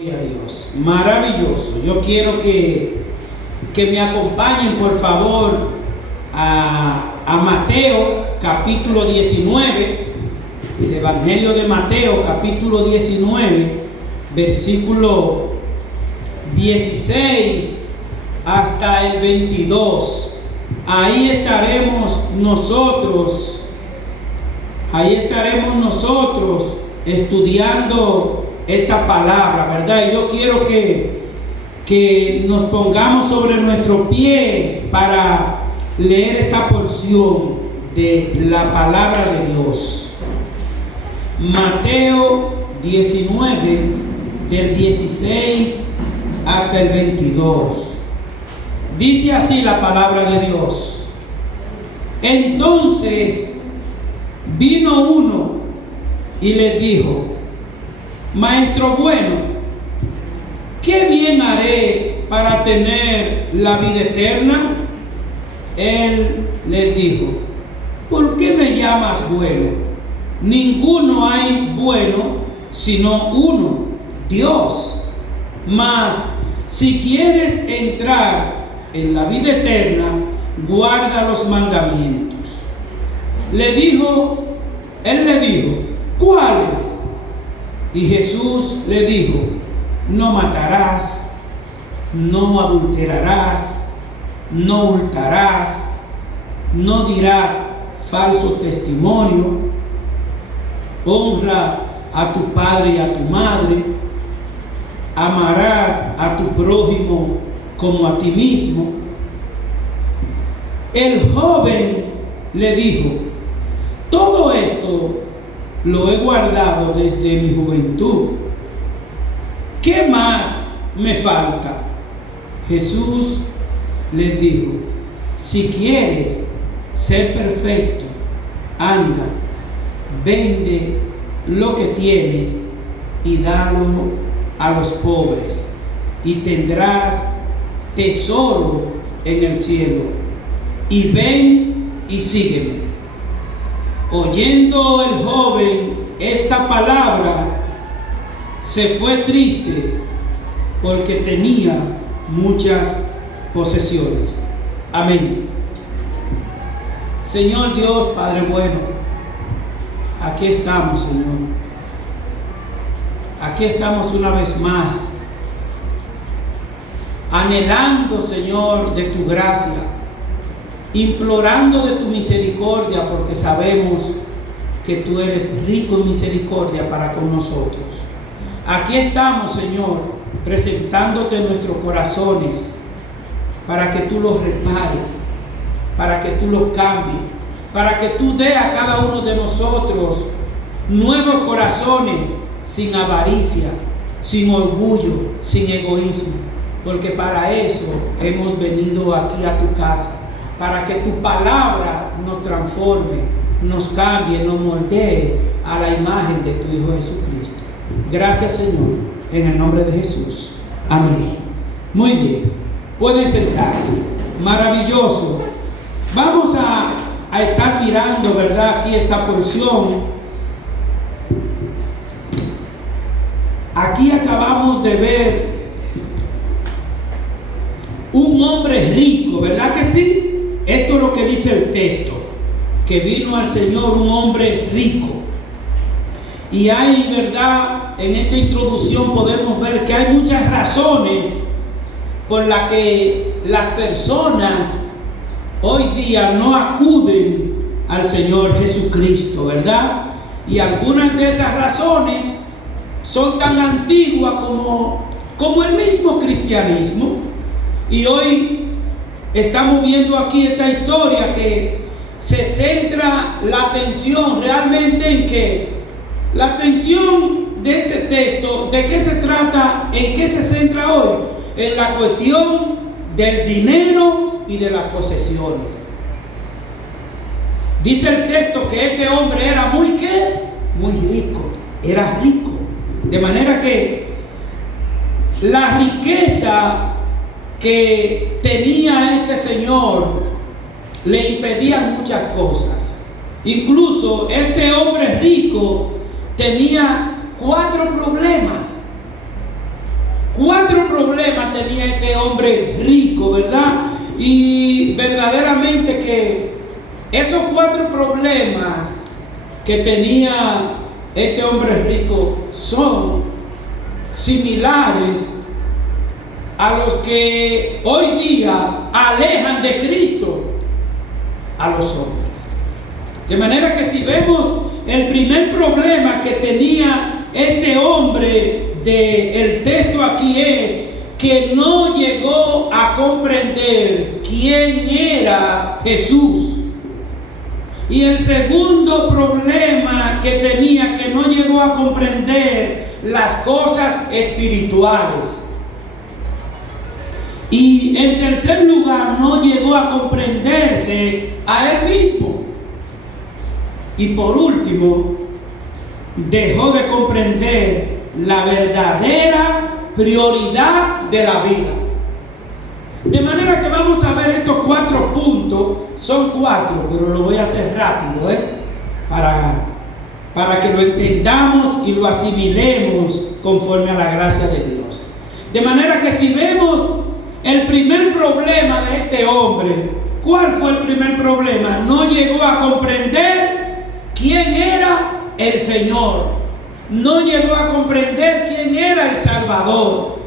Gloria a Dios, maravilloso. Yo quiero que me acompañen, por favor, a Mateo capítulo 19, el Evangelio de Mateo capítulo 19, versículo 16 hasta el 22. Ahí estaremos nosotros estudiando esta palabra, ¿verdad? Y yo quiero que nos pongamos sobre nuestros pies para leer esta porción de la palabra de Dios. Mateo 19, del 16 hasta el 22. Dice así la palabra de Dios. Entonces vino uno y le dijo: Maestro bueno, ¿qué bien haré para tener la vida eterna? Él le dijo: ¿por qué me llamas bueno? Ninguno hay bueno sino uno, Dios. Mas si quieres entrar en la vida eterna, guarda los mandamientos. Él le dijo: ¿cuáles? Y Jesús le dijo: no matarás, no adulterarás, no hurtarás, no dirás falso testimonio, honra a tu padre y a tu madre, amarás a tu prójimo como a ti mismo. El joven le dijo: todo esto lo he guardado desde mi juventud. ¿Qué más me falta? Jesús les dijo: si quieres ser perfecto, anda, vende lo que tienes y dalo a los pobres, y tendrás tesoro en el cielo. Y ven y sígueme. Oyendo el joven esta palabra, se fue triste porque tenía muchas posesiones. Amén. Señor Dios, Padre bueno, aquí estamos, Señor. Aquí estamos una vez más, anhelando, Señor, de tu gracia, implorando de tu misericordia, porque sabemos que tú eres rico en misericordia para con nosotros. Aquí estamos, Señor, presentándote nuestros corazones para que tú los repares, para que tú los cambies, para que tú des a cada uno de nosotros nuevos corazones, sin avaricia, sin orgullo, sin egoísmo, porque para eso hemos venido aquí a tu casa, para que tu palabra nos transforme, nos cambie, nos moldee a la imagen de tu Hijo Jesucristo. Gracias, Señor, en el nombre de Jesús. Amén. Muy bien, pueden sentarse. Maravilloso. Vamos a estar mirando, ¿verdad?, aquí esta porción. Aquí acabamos de ver un hombre rico, ¿verdad que sí? Esto es lo que dice el texto, que vino al Señor un hombre rico. Y hay, ¿verdad?, en esta introducción podemos ver que hay muchas razones por las que las personas hoy día no acuden al Señor Jesucristo, ¿verdad? Y algunas de esas razones son tan antiguas como el mismo cristianismo. Y hoy estamos viendo aquí esta historia que se centra la atención realmente en que la atención de este texto, ¿de qué se trata? ¿En qué se centra hoy? En la cuestión del dinero y de las posesiones. Dice el texto que este hombre era muy rico, era rico, de manera que la riqueza que tenía este señor le impedían muchas cosas. Incluso este hombre rico tenía 4 problemas. 4 problemas tenía este hombre rico, ¿verdad? Y verdaderamente que esos 4 problemas que tenía este hombre rico son similares a los que hoy día alejan de Cristo a los hombres. De manera que si vemos el primer problema que tenía este hombre del texto aquí es que no llegó a comprender quién era Jesús. Y el segundo problema que tenía, que no llegó a comprender las cosas espirituales. Y en tercer lugar, no llegó a comprenderse a él mismo. Y por último, dejó de comprender la verdadera prioridad de la vida. De manera que vamos a ver estos 4 puntos. Son 4, pero lo voy a hacer rápido, para que lo entendamos y lo asimilemos conforme a la gracia de Dios. De manera que si vemos el primer problema de este hombre, ¿cuál fue el primer problema? No llegó a comprender quién era el Señor. No llegó a comprender quién era el Salvador.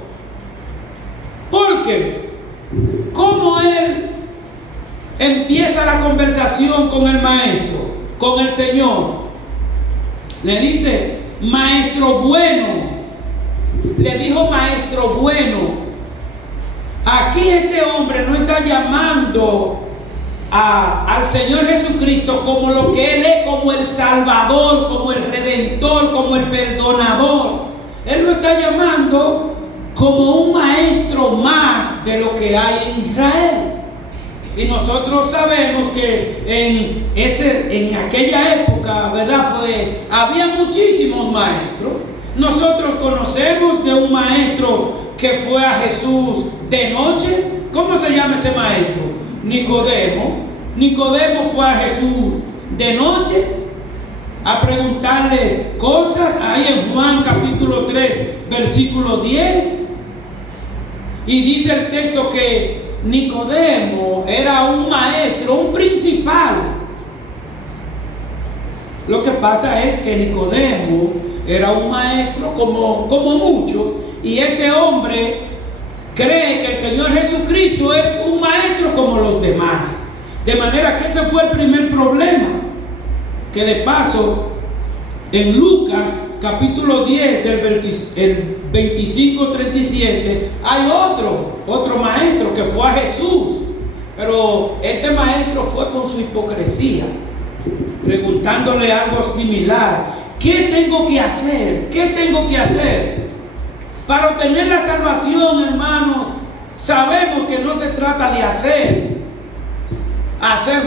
¿Por qué? ¿Cómo él empieza la conversación con el maestro, con el Señor? Le dice, maestro bueno. Le dijo maestro bueno. Aquí este hombre no está llamando al Señor Jesucristo como lo que Él es, como el Salvador, como el Redentor, como el Perdonador. Él lo está llamando como un maestro más de lo que hay en Israel. Y nosotros sabemos que en aquella época, ¿verdad? Pues había muchísimos maestros. Nosotros conocemos de un maestro que fue a Jesús de noche. ¿Cómo se llama ese maestro? Nicodemo. Nicodemo fue a Jesús de noche a preguntarle cosas, ahí en Juan capítulo 3 versículo 10, y dice el texto que Nicodemo era un maestro, un principal. Lo que pasa es que Nicodemo era un maestro como muchos, y este hombre cree que el Señor Jesucristo es un maestro como los demás. De manera que ese fue el primer problema. Que de paso, en Lucas capítulo 10 del 25-37 hay otro maestro que fue a Jesús. Pero este maestro fue con su hipocresía, preguntándole algo similar. ¿Qué tengo que hacer? ¿Qué tengo que hacer? Para obtener la salvación, hermanos, sabemos que no se trata de hacer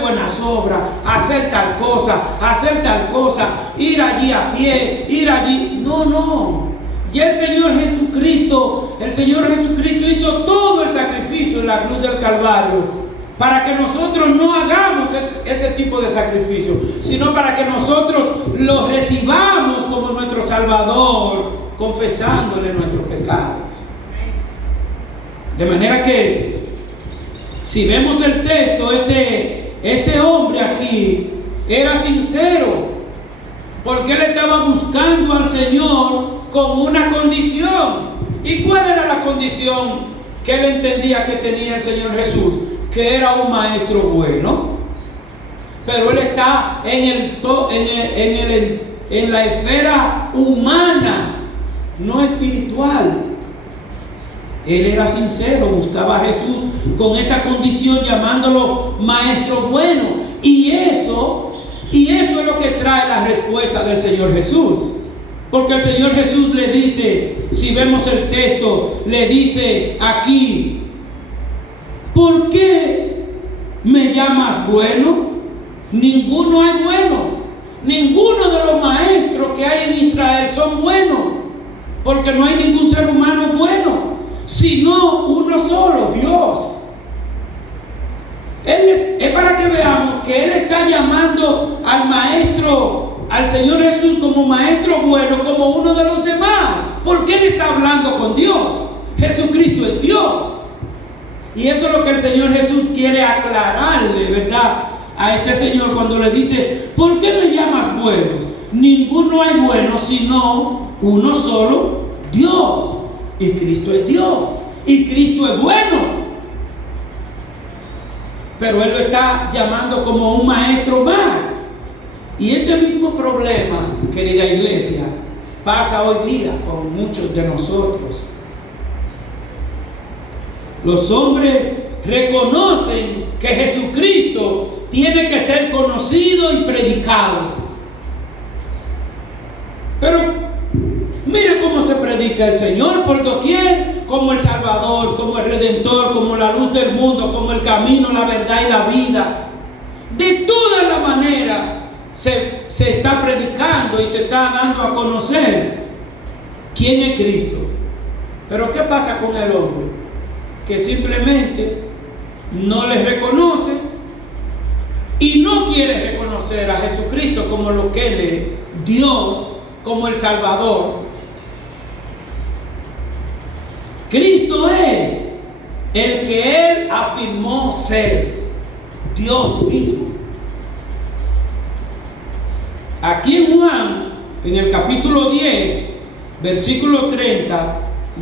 buenas obras, hacer tal cosa, ir allí a pie, ir allí. No. Ya el Señor Jesucristo hizo todo el sacrificio en la cruz del Calvario para que nosotros no hagamos ese tipo de sacrificio, sino para que nosotros lo recibamos como nuestro Salvador, confesándole nuestros pecados. De manera que si vemos el texto, este hombre aquí era sincero, porque él estaba buscando al Señor con una condición. ¿Y cuál era la condición que él entendía que tenía el Señor Jesús? Que era un maestro bueno. Pero él está en la esfera humana, no espiritual. Él era sincero, buscaba a Jesús con esa condición, llamándolo maestro bueno. Y eso es lo que trae la respuesta del Señor Jesús. Porque el Señor Jesús le dice, si vemos el texto, le dice aquí, ¿por qué me llamas bueno? Ninguno hay bueno. Ninguno de los maestros que hay en Israel son buenos, porque no hay ningún ser humano bueno, sino uno solo, Dios. Es para que veamos que Él está llamando al maestro, al Señor Jesús, como maestro bueno, como uno de los demás, porque Él está hablando con Dios. Jesucristo es Dios. Y eso es lo que el Señor Jesús quiere aclararle, ¿verdad?, a este señor cuando le dice: ¿por qué me llamas bueno? Ninguno hay bueno sino uno solo, Dios. Y Cristo es Dios. Y Cristo es bueno. Pero Él lo está llamando como un maestro más. Y este mismo problema, querida iglesia, pasa hoy día con muchos de nosotros. Los hombres reconocen que Jesucristo tiene que ser conocido y predicado. Pero mire cómo se predica el Señor por doquier, como el Salvador, como el Redentor, como la luz del mundo, como el camino, la verdad y la vida. De toda la manera se está predicando y se está dando a conocer quién es Cristo. Pero ¿qué pasa con el hombre? Que simplemente no les reconoce y no quiere reconocer a Jesucristo como lo que Él es, Dios, como el Salvador. Cristo es el que Él afirmó ser, Dios mismo. Aquí en Juan, en el capítulo 10, versículo 30,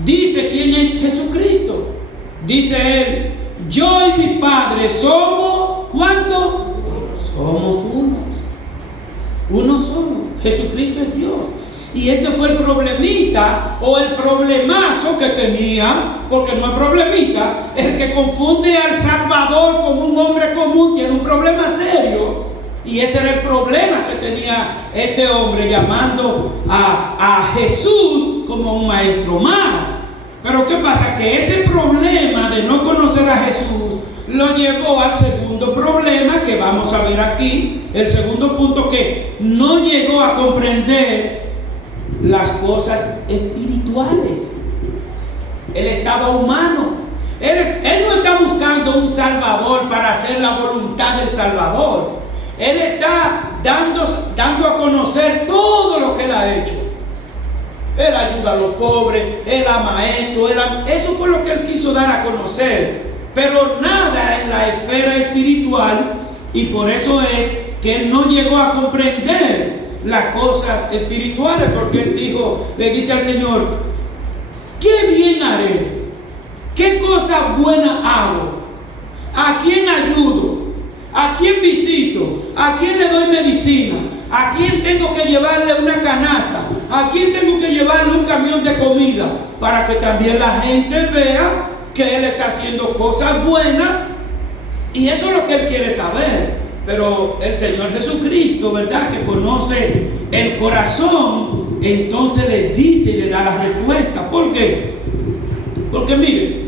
dice quién es Jesucristo. Dice Él: yo y mi Padre somos, ¿cuánto? Somos unos. Uno solo. Jesucristo es Dios. Y este fue el problemita o el problemazo que tenía, porque no es problemita, el que confunde al Salvador con un hombre común, tiene un problema serio. Y ese era el problema que tenía este hombre, llamando a Jesús como un maestro más. Pero ¿qué pasa? Que ese problema de no conocer a Jesús lo llevó al segundo problema que vamos a ver aquí. El segundo punto, que no llegó a comprender las cosas espirituales. Él estaba humano. Él no está buscando un Salvador para hacer la voluntad del Salvador. Él está dando a conocer todo lo que Él ha hecho. Él ayuda a los pobres, Él ama esto, eso fue lo que Él quiso dar a conocer. Pero nada en la esfera espiritual, y por eso es que Él no llegó a comprender las cosas espirituales, porque Él le dice al Señor: ¿qué bien haré? ¿Qué cosa buena hago? ¿A quién ayudo? ¿A quién visito? ¿A quién le doy medicina? ¿A quién tengo que llevarle una canasta? ¿A quién tengo que llevarle un camión de comida? Para que también la gente vea que Él está haciendo cosas buenas. Y eso es lo que Él quiere saber. Pero el Señor Jesucristo, ¿verdad?, que conoce el corazón, entonces le dice y le da la respuesta. ¿Por qué? Porque mire,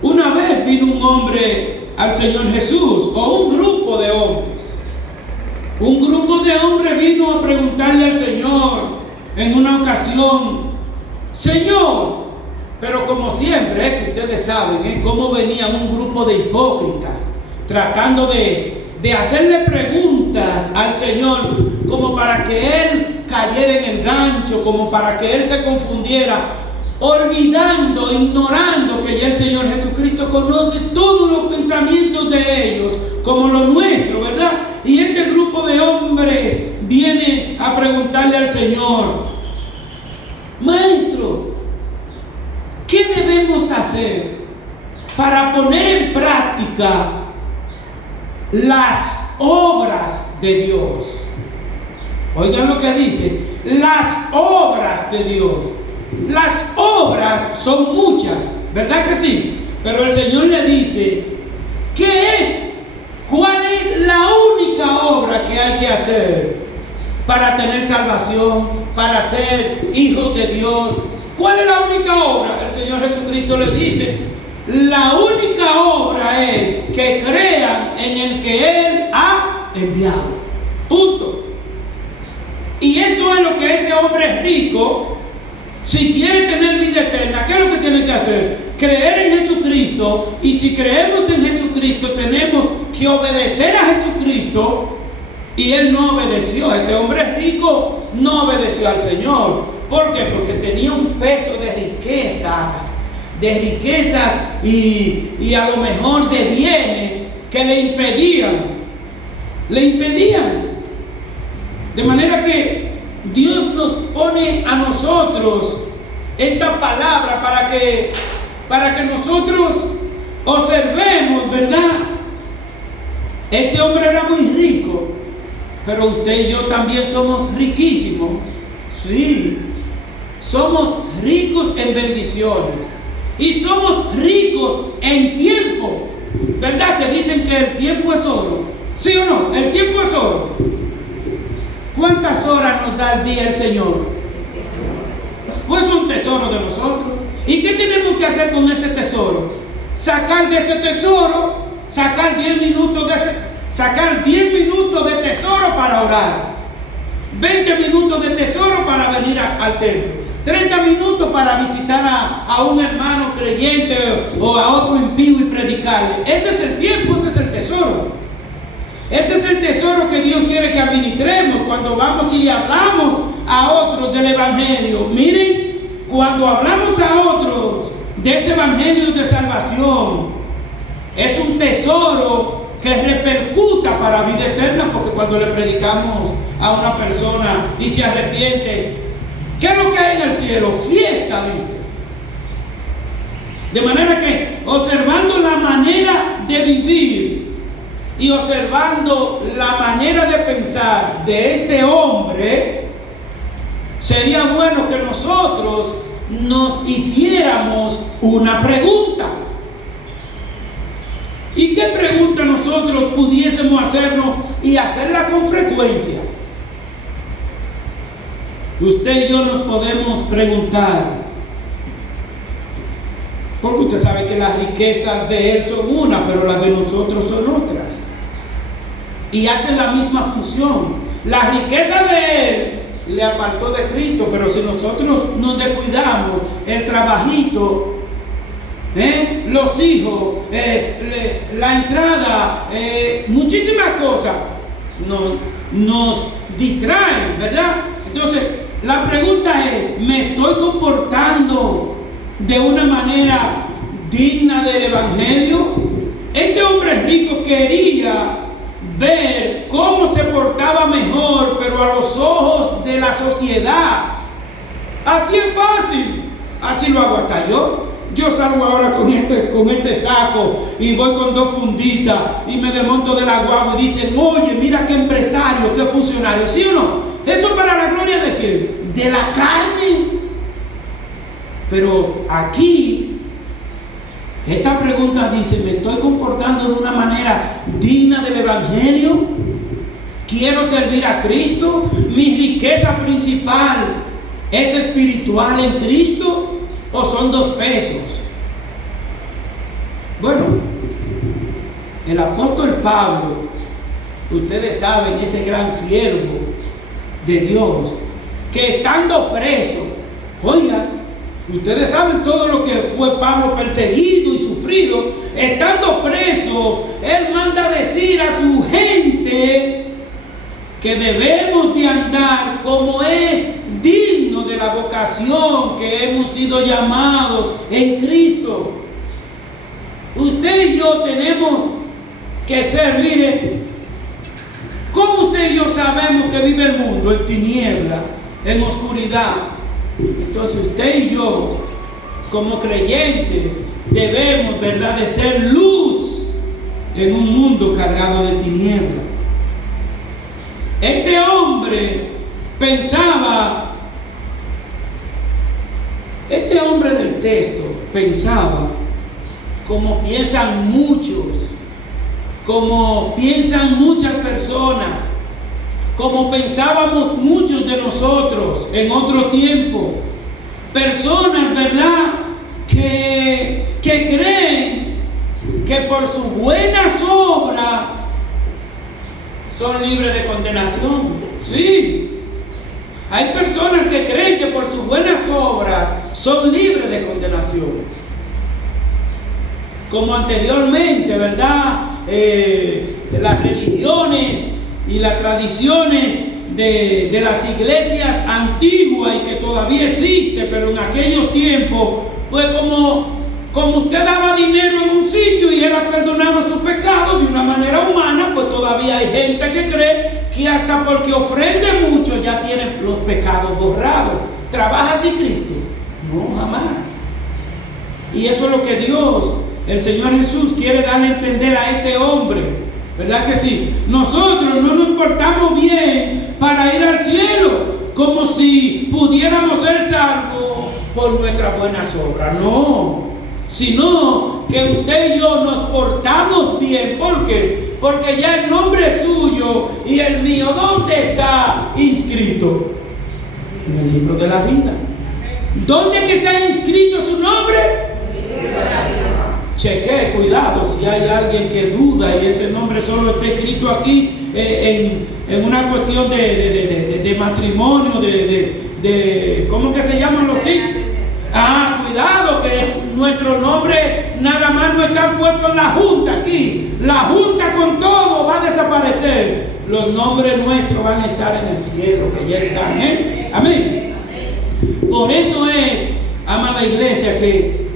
una vez vino un hombre al Señor Jesús, o un grupo de hombres. Un grupo de hombres vino a preguntarle al Señor en una ocasión: Señor, pero como siempre, que ustedes saben, cómo venía un grupo de hipócritas tratando de hacerle preguntas al Señor, como para que Él cayera en el gancho, como para que Él se confundiera, olvidando, ignorando que ya el Señor Jesucristo conoce todos los pensamientos de ellos, como los nuestros, ¿verdad? Y este grupo de hombres viene a preguntarle al Señor: Maestro, ¿qué debemos hacer para poner en práctica las obras de Dios? Oigan lo que dice: las obras de Dios. Las obras son muchas, ¿verdad que sí? Pero el Señor le dice: ¿qué es? ¿Cuál es la única obra que hay que hacer para tener salvación, para ser hijos de Dios? ¿Cuál es la única obra? El Señor Jesucristo le dice: la única obra es que crean en el que Él ha enviado. Punto. Y eso es lo que este hombre rico, si quiere tener vida eterna, ¿qué es lo que tiene que hacer? Creer en Jesucristo. Y si creemos en Jesucristo, tenemos que obedecer a Jesucristo. Y él no obedeció. Este hombre rico no obedeció al Señor. ¿Por qué? Porque tenía un peso de riqueza, de riquezas y a lo mejor de bienes que le impedían. De manera que Dios nos pone a nosotros esta palabra para que nosotros observemos, ¿verdad? Este hombre era muy rico, pero usted y yo también somos riquísimos. Sí, somos ricos en bendiciones y somos ricos en tiempo. ¿Verdad que dicen que el tiempo es oro? ¿Sí o no? El tiempo es oro. ¿Cuántas horas nos da el día el Señor? Pues un tesoro de nosotros. ¿Y qué tenemos que hacer con ese tesoro? Sacar de ese tesoro, sacar 10 minutos de tesoro para orar, 20 minutos de tesoro para venir al templo, 30 minutos para visitar a un hermano creyente o a otro impío y predicarle. Ese es el tiempo, ese es el tesoro. Ese es el tesoro que Dios quiere que administremos cuando vamos y hablamos a otros del Evangelio. Miren, cuando hablamos a otros de ese Evangelio de salvación, es un tesoro que repercuta para vida eterna, porque cuando le predicamos a una persona y se arrepiente, ¿qué es lo que hay en el cielo? Fiesta, dices. De manera que observando la manera de vivir y observando la manera de pensar de este hombre, sería bueno que nosotros nos hiciéramos una pregunta. ¿Y qué pregunta nosotros pudiésemos hacernos y hacerla con frecuencia? Usted y yo nos podemos preguntar, porque usted sabe que las riquezas de él son una, pero las de nosotros son otras. Y hacen la misma función. La riqueza de él le apartó de Cristo, pero si nosotros nos descuidamos, el trabajito, los hijos, la entrada, muchísimas cosas nos distraen, ¿verdad? Entonces, la pregunta es, ¿me estoy comportando de una manera digna del Evangelio? Este hombre rico quería ver cómo se portaba mejor, pero a los ojos de la sociedad. Así es fácil, así lo hago hasta yo. Yo salgo ahora con este saco y voy con 2 funditas y me desmonto de la guagua y dicen, oye, mira qué empresario, qué funcionario. ¿Sí o no? ¿Eso para la gloria de qué? De la carne. Pero aquí, esta pregunta dice, ¿me estoy comportando de una manera digna del Evangelio? ¿Quiero servir a Cristo? ¿Mi riqueza principal es espiritual en Cristo? ¿O son 2 pesos? Bueno, el apóstol Pablo, ustedes saben, ese gran siervo de Dios, que estando preso, oigan, ustedes saben todo lo que fue Pablo perseguido y sufrido, estando preso, él manda decir a su gente que debemos de andar como es digno de la vocación que hemos sido llamados en Cristo. Usted y yo tenemos que ser, mire, ¿cómo usted y yo sabemos que vive el mundo? En tiniebla, en oscuridad. Entonces usted y yo, como creyentes, debemos, ¿verdad?, de ser luz en un mundo cargado de tiniebla. Este hombre pensaba, este hombre del texto pensaba como piensan muchos, como piensan muchas personas, como pensábamos muchos de nosotros en otro tiempo. Personas, ¿verdad?, que creen que por sus buenas obras son libres de condenación. Sí, hay personas que creen que por sus buenas obras son libres de condenación. Como anteriormente, ¿verdad?, las religiones y las tradiciones de las iglesias antiguas y que todavía existe, pero en aquellos tiempos fue como usted daba dinero en un sitio y era perdonado sus pecados de una manera humana, pues todavía hay gente que cree que hasta porque ofrende mucho ya tiene los pecados borrados. ¿Trabaja así Cristo? No, jamás. Y eso es lo que Dios, el Señor Jesús, quiere darle a entender a este hombre, ¿verdad que sí? Nosotros no nos portamos bien para ir al cielo, como si pudiéramos ser salvos por nuestras buenas obras. No, sino que usted y yo nos portamos bien. ¿Por qué? Porque ya el nombre suyo y el mío, ¿dónde está inscrito? En el libro de la vida. ¿Dónde que está inscrito su nombre? Cheque, cuidado, si hay alguien que duda y ese nombre solo está escrito aquí en una cuestión de matrimonio, ¿cómo que se llaman los hijos? Cuidado, que nuestro nombre nada más no está puesto en la junta aquí. La junta con todo va a desaparecer. Los nombres nuestros van a estar en el cielo, que ya están, ¿eh? Amén. Por eso es, amada iglesia, que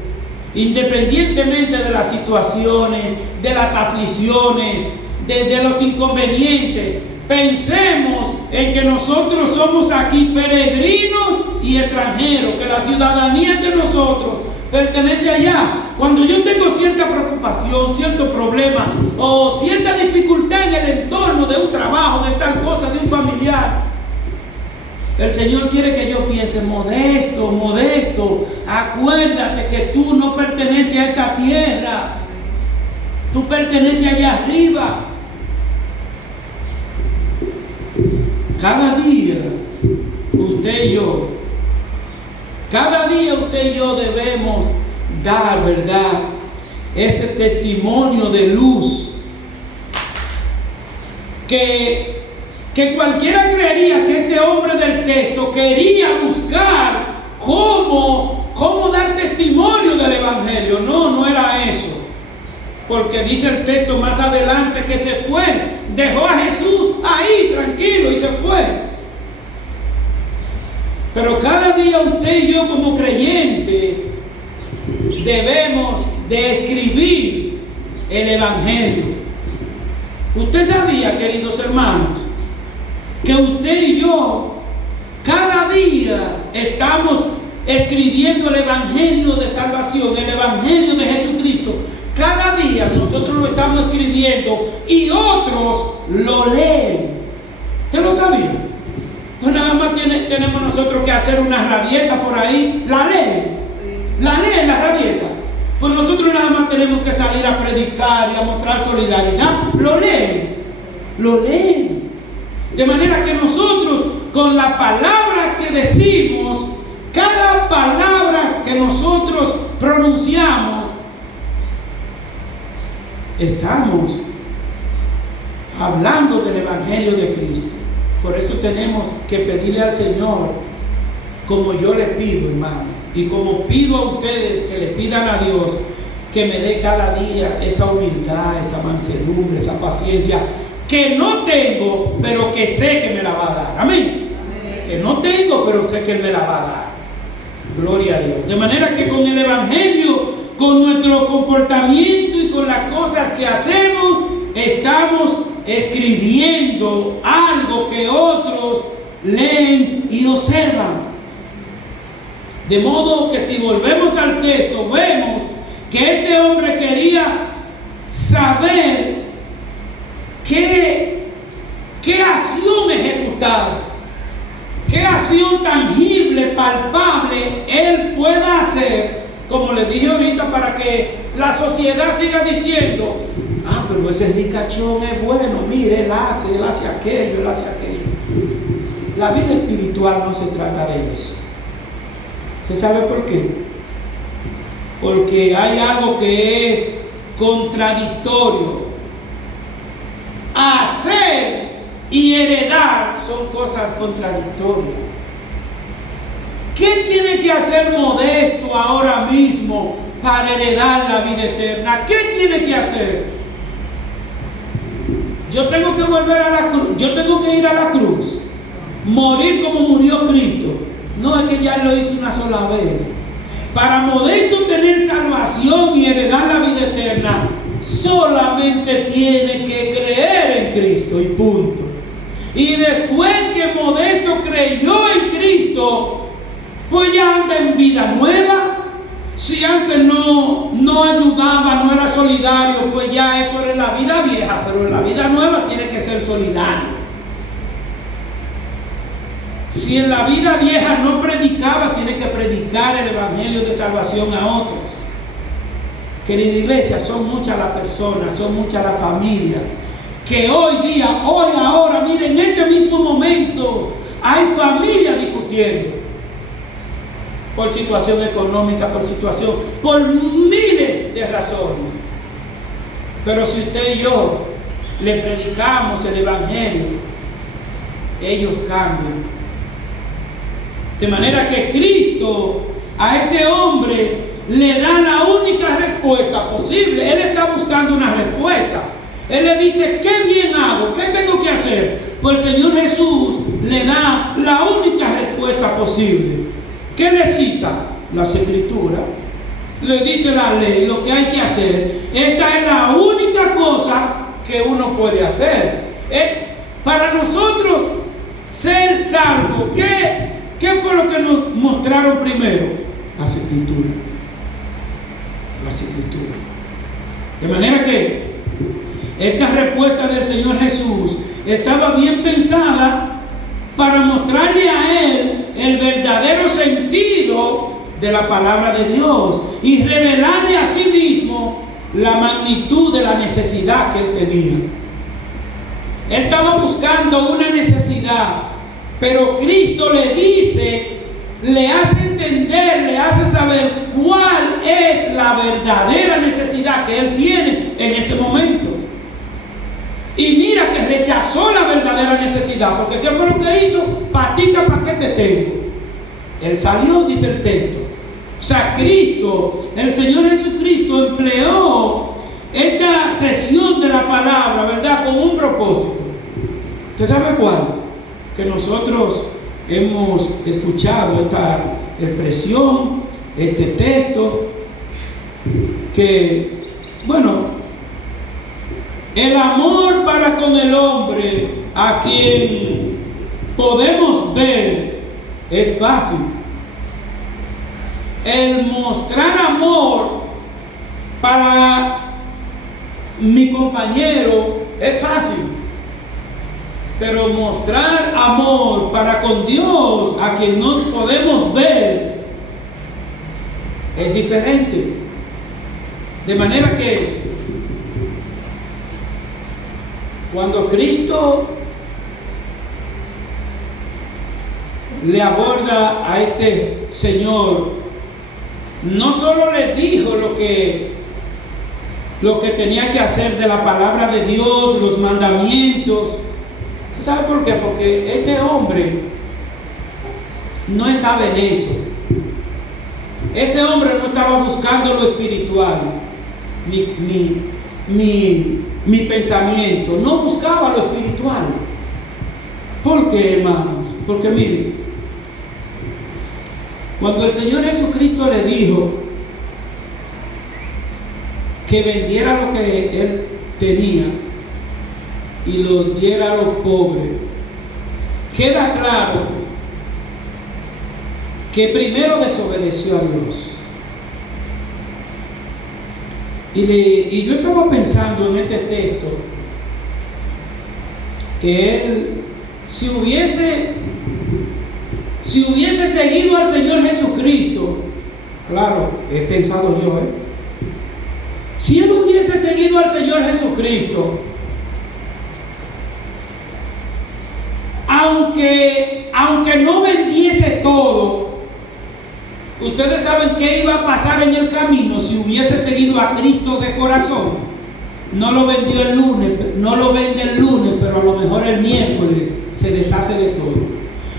independientemente de las situaciones, de las aflicciones, de los inconvenientes, pensemos en que nosotros somos aquí peregrinos y extranjeros, que la ciudadanía de nosotros pertenece allá. Cuando yo tengo cierta preocupación, cierto problema o cierta dificultad en el entorno de un trabajo, de tal cosa, de un familiar, el Señor quiere que yo piense: modesto, modesto, acuérdate que tú no perteneces a esta tierra, tú perteneces allá arriba. Cada día usted y yo debemos dar, ¿verdad?, ese testimonio de luz que cualquiera creería que este hombre del texto quería buscar cómo dar testimonio del Evangelio. No era eso. Porque dice el texto más adelante que se fue, dejó a Jesús ahí tranquilo y se fue. Pero cada día usted y yo como creyentes debemos de escribir el Evangelio. Usted sabía, queridos hermanos, que usted y yo cada día estamos escribiendo el Evangelio de salvación, el Evangelio de Jesucristo. Cada día nosotros lo estamos escribiendo y otros lo leen. ¿Usted lo sabía? Pues nada más tenemos nosotros que hacer una rabieta por ahí. La leen la rabieta. Pues nosotros nada más tenemos que salir a predicar y a mostrar solidaridad. Lo leen. De manera que nosotros, con la palabra que decimos, cada palabra que nosotros pronunciamos, estamos hablando del Evangelio de Cristo. Por eso tenemos que pedirle al Señor, como yo le pido, hermanos, y como pido a ustedes que le pidan a Dios, que me dé cada día esa humildad, esa mansedumbre, esa paciencia, que no tengo, pero que sé que me la va a dar. Amén. Que no tengo, pero sé que Él me la va a dar. Gloria a Dios. De manera que con el Evangelio, con nuestro comportamiento y con las cosas que hacemos, estamos escribiendo algo que otros leen y observan. De modo que si volvemos al texto, vemos que este hombre quería saber qué acción ejecutar, qué acción tangible, palpable él pueda hacer, como les dije ahorita, para que la sociedad siga diciendo: pero ese ricachón es bueno, mire, él hace aquello, La vida espiritual no se trata de eso. ¿Usted sabe por qué? Porque hay algo que es contradictorio. Hacer y heredar son cosas contradictorias. ¿Qué tiene que hacer Modesto ahora mismo para heredar la vida eterna? ¿Qué tiene que hacer? Yo tengo que volver a la cruz. Yo tengo que ir a la cruz. morir como murió Cristo. No, es que ya lo hizo una sola vez. Para poder tú tener salvación y heredar la vida eterna, solamente tienes que creer en Cristo y punto. Y después que Modesto creyó en Cristo, pues ya anda en vida nueva. Si antes no ayudaba, no era solidario, pues ya eso era en la vida vieja, pero en la vida nueva tiene que ser solidario. Si en la vida vieja no predicaba, tiene que predicar el evangelio de salvación a otros. Querida iglesia, son muchas las personas, son muchas las familias que hoy día, hoy ahora, miren, en este mismo momento hay familias discutiendo por situación económica, por miles de razones. Pero si usted y yo le predicamos el evangelio, ellos cambian. De manera que Cristo a este hombre le da la única respuesta posible. Él está buscando una respuesta. Él le dice, ¿qué bien hago? ¿Qué tengo que hacer? Pues el Señor Jesús le da la única respuesta posible. ¿Qué le cita? Las Escrituras. Le dice la ley, lo que hay que hacer. Esta es la única cosa que uno puede hacer. Para nosotros ser salvos, ¿qué fue lo que nos mostraron primero? Las Escrituras. Las Escrituras. De manera que esta respuesta del Señor Jesús estaba bien pensada para mostrarle a él el verdadero sentido de la palabra de Dios y revelarle a sí mismo la magnitud de la necesidad que él tenía. Él estaba buscando una necesidad, pero Cristo le dice, le hace entender, le hace saber cuál es la verdadera necesidad que él tiene en ese momento. Y mira que rechazó la verdadera necesidad, porque ¿qué fue lo que hizo? Patica, ¿para qué te tengo? Él salió, dice el texto. O sea, Cristo, el Señor Jesucristo empleó esta sesión de la palabra, ¿verdad? Con un propósito. ¿Usted sabe cuál? Que nosotros hemos escuchado esta expresión, este texto, que, bueno, el amor para con el hombre a quien podemos ver es fácil. El mostrar amor para mi compañero es fácil. Pero mostrar amor para con Dios, a quien nos podemos ver, es diferente. De manera que cuando Cristo le aborda a este señor, no solo le dijo lo que tenía que hacer de la palabra de Dios, los mandamientos. ¿Sabe por qué? Porque este hombre no estaba en eso. Ese hombre no estaba buscando lo espiritual, mi pensamiento, no buscaba lo espiritual. ¿Por qué, hermanos? Porque miren, cuando el Señor Jesucristo le dijo que vendiera lo que él tenía y lo diera a los pobres, queda claro que primero desobedeció a Dios. Y yo estaba pensando en este texto que él, si hubiese seguido al Señor Jesucristo, claro, he pensado yo, si él hubiese seguido al Señor Jesucristo, aunque no vendiese todo, ustedes saben qué iba a pasar en el camino si hubiese seguido a Cristo de corazón. No lo vendió el lunes, no lo vende el lunes, pero a lo mejor el miércoles se deshace de todo.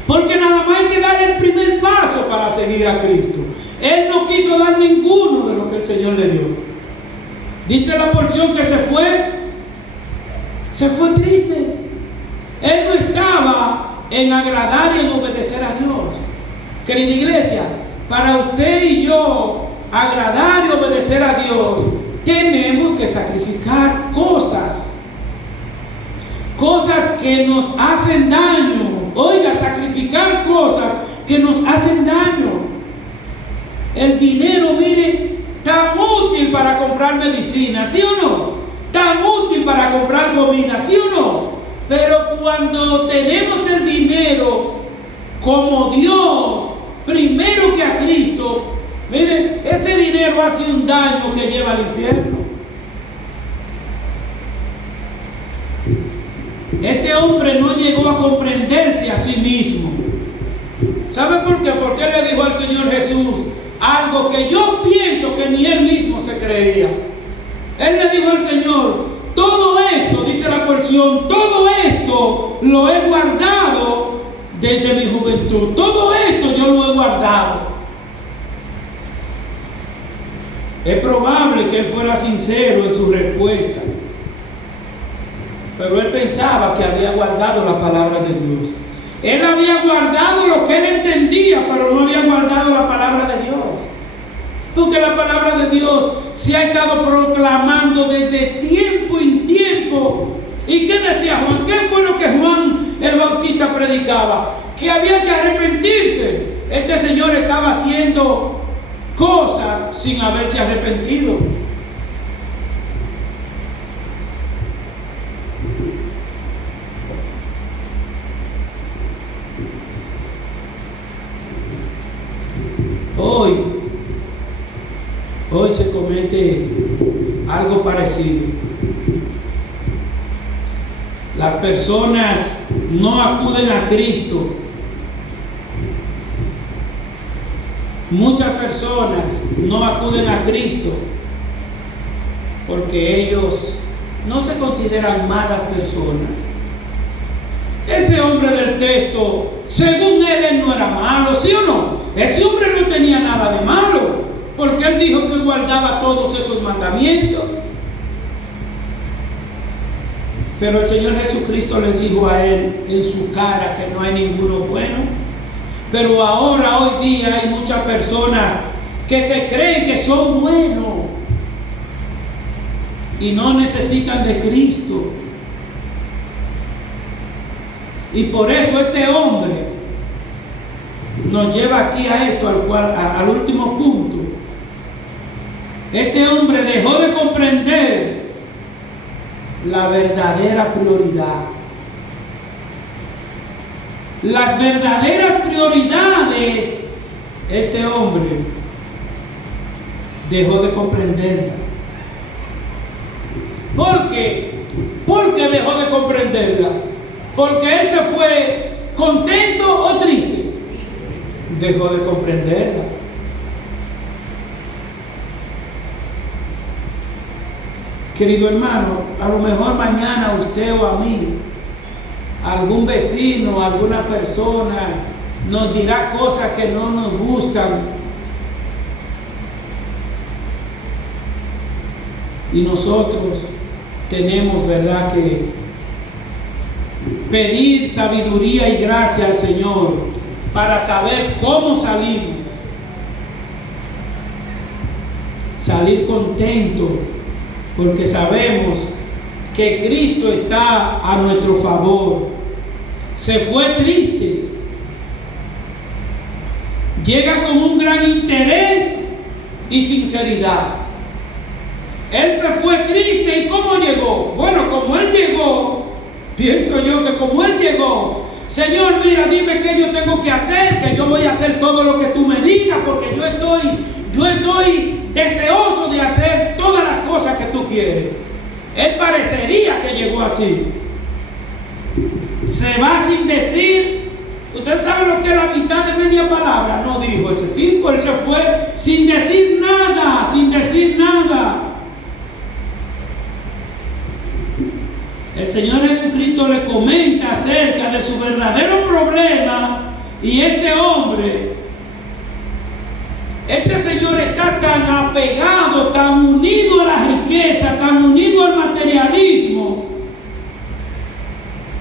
Porque nada más hay que dar el primer paso para seguir a Cristo. Él no quiso dar ninguno de lo que el Señor le dio. Dice la porción que se fue triste. Él no estaba en agradar y en obedecer a Dios. Querida iglesia, para usted y yo agradar y obedecer a Dios, tenemos que sacrificar cosas que nos hacen daño. Oiga, sacrificar cosas que nos hacen daño. El dinero, mire, tan útil para comprar medicina, ¿sí o no? Tan útil para comprar comida, ¿sí o no? Pero cuando tenemos el dinero como Dios, primero que a Cristo, mire, ese dinero hace un daño que lleva al infierno. Este hombre no llegó a comprenderse a sí mismo. ¿Sabe por qué? Porque él le dijo al Señor Jesús algo que yo pienso que ni él mismo se creía. Él le dijo al Señor: todo esto, dice la porción, todo esto lo he guardado desde mi juventud. Todo esto yo lo he guardado. Es probable que él fuera sincero en su respuesta, pero él pensaba que había guardado la palabra de Dios. Él había guardado lo que él entendía, pero no había guardado la palabra de Dios. Porque la palabra de Dios se ha estado proclamando desde tiempo en tiempo. ¿Y qué decía Juan? ¿Qué fue lo que Juan el Bautista predicaba? Que había que arrepentirse. Este señor estaba haciendo cosas sin haberse arrepentido. Hoy se comete algo parecido. Las personas no acuden a Cristo. Muchas personas no acuden a Cristo porque ellos no se consideran malas personas. Ese hombre del texto, según él no era malo, ¿sí o no? Ese hombre no tenía nada de malo, porque él dijo que guardaba todos esos mandamientos. Pero el Señor Jesucristo le dijo a él en su cara que no hay ninguno bueno. Pero ahora, hoy día, hay muchas personas que se creen que son buenos y no necesitan de Cristo. Y por eso este hombre nos lleva aquí a esto, al último punto. Este hombre dejó de comprender la verdadera prioridad. Las verdaderas prioridades, este hombre dejó de comprenderla. ¿Por qué? ¿Por qué dejó de comprenderla? ¿Porque él se fue contento o triste? Dejó de comprenderla. Querido hermano, a lo mejor mañana usted o a mí, algún vecino, alguna persona nos dirá cosas que no nos gustan. Y nosotros tenemos, ¿verdad?, que pedir sabiduría y gracia al Señor para saber cómo salimos. Salir contento, porque sabemos que Cristo está a nuestro favor. Se fue triste, llega con un gran interés y sinceridad. Él se fue triste. ¿Y cómo llegó? Bueno, como él llegó, pienso yo que como él llegó: Señor, mira, dime qué yo tengo que hacer, que yo voy a hacer todo lo que tú me digas, porque yo estoy deseoso de hacer todas las cosas que tú quieres. Él parecería que llegó así. Se va sin decir. Usted sabe lo que es la mitad de media palabra. No dijo ese tipo. Él se fue sin decir nada, sin decir nada. El Señor Jesucristo le comenta acerca de su verdadero problema, y este hombre, este señor está tan apegado, tan unido a la riqueza, tan unido al materialismo,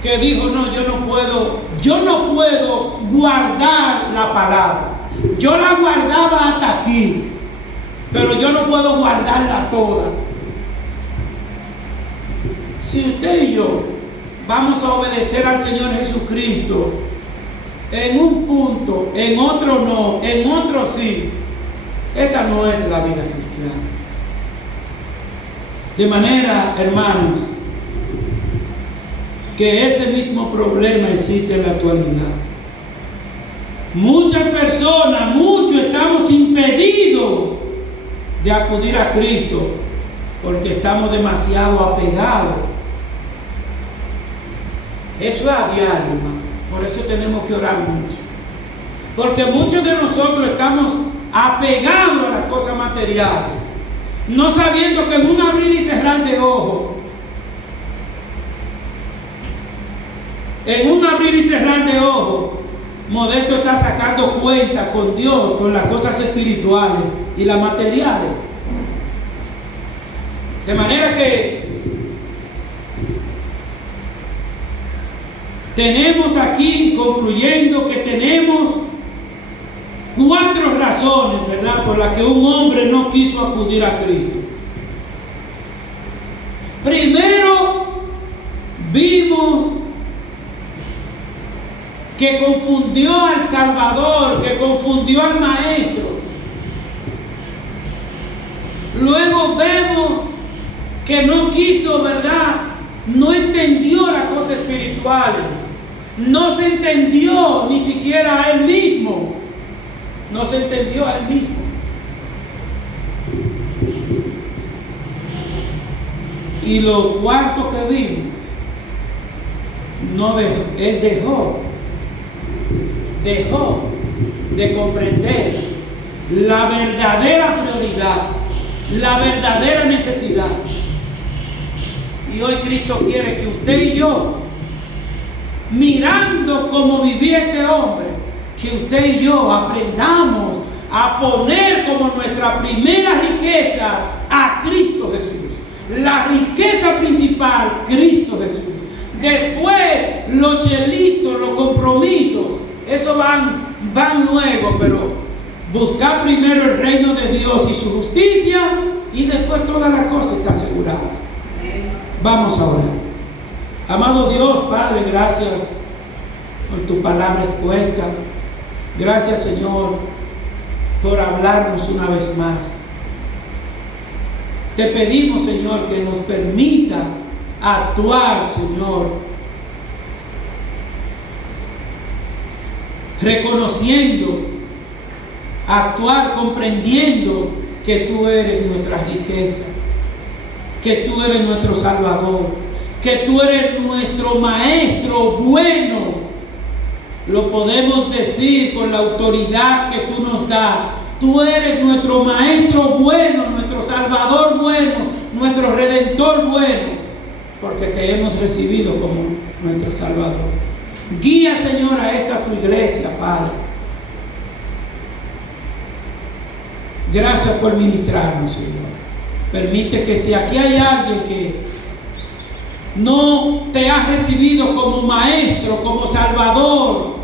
que dijo: no, yo yo no puedo guardar la palabra. Yo la guardaba hasta aquí, pero yo no puedo guardarla toda. Si usted y yo vamos a obedecer al Señor Jesucristo en un punto, en otro no, en otro sí, esa no es la vida cristiana. De manera, hermanos, que ese mismo problema existe en la actualidad. Muchas personas, muchos estamos impedidos de acudir a Cristo porque estamos demasiado apegados. Eso es a diario, hermano. Por eso tenemos que orar mucho. Porque muchos de nosotros estamos apegados a las cosas materiales, no sabiendo que en un abrir y cerrar de ojos, Modesto está sacando cuenta con Dios, con las cosas espirituales y las materiales. De manera que tenemos aquí, concluyendo, que tenemos 4 razones, ¿verdad?, por las que un hombre no quiso acudir a Cristo. Primero, vimos que confundió al Salvador, que confundió al Maestro. Luego vemos que no quiso, ¿verdad?, no entendió las cosas espirituales, no se entendió ni siquiera a él mismo, no se entendió a él mismo. Y lo cuarto que vimos, él dejó de comprender la verdadera prioridad, la verdadera necesidad. Y hoy Cristo quiere que usted y yo, mirando cómo vivía este hombre, que usted y yo aprendamos a poner como nuestra primera riqueza a Cristo Jesús. La riqueza principal, Cristo Jesús. Después, los chelitos, los compromisos, eso van luego, pero buscar primero el reino de Dios y su justicia, y después todas las cosas está asegurada. Vamos a orar. Amado Dios, Padre, gracias por tu palabra expuesta. Gracias, Señor, por hablarnos una vez más. Te pedimos, Señor, que nos permita actuar, Señor, reconociendo, actuar comprendiendo que tú eres nuestra riqueza, que tú eres nuestro Salvador, que tú eres nuestro Maestro bueno. Lo podemos decir con la autoridad que tú nos das. Tú eres nuestro Maestro bueno, nuestro Salvador bueno, nuestro Redentor bueno, porque te hemos recibido como nuestro Salvador. Guía, Señor, a esta tu iglesia, Padre. Gracias por ministrarnos, Señor. Permite que si aquí hay alguien que no te ha recibido como Maestro, como Salvador,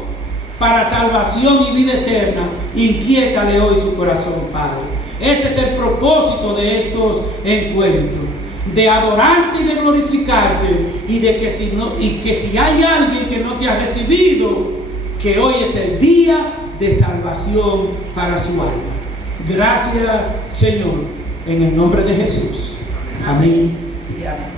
para salvación y vida eterna, inquiétale hoy su corazón, Padre. Ese es el propósito de estos encuentros, de adorarte y de glorificarte, y de que si hay alguien que no te ha recibido, que hoy es el día de salvación para su alma. Gracias, Señor, en el nombre de Jesús. Amén y amén.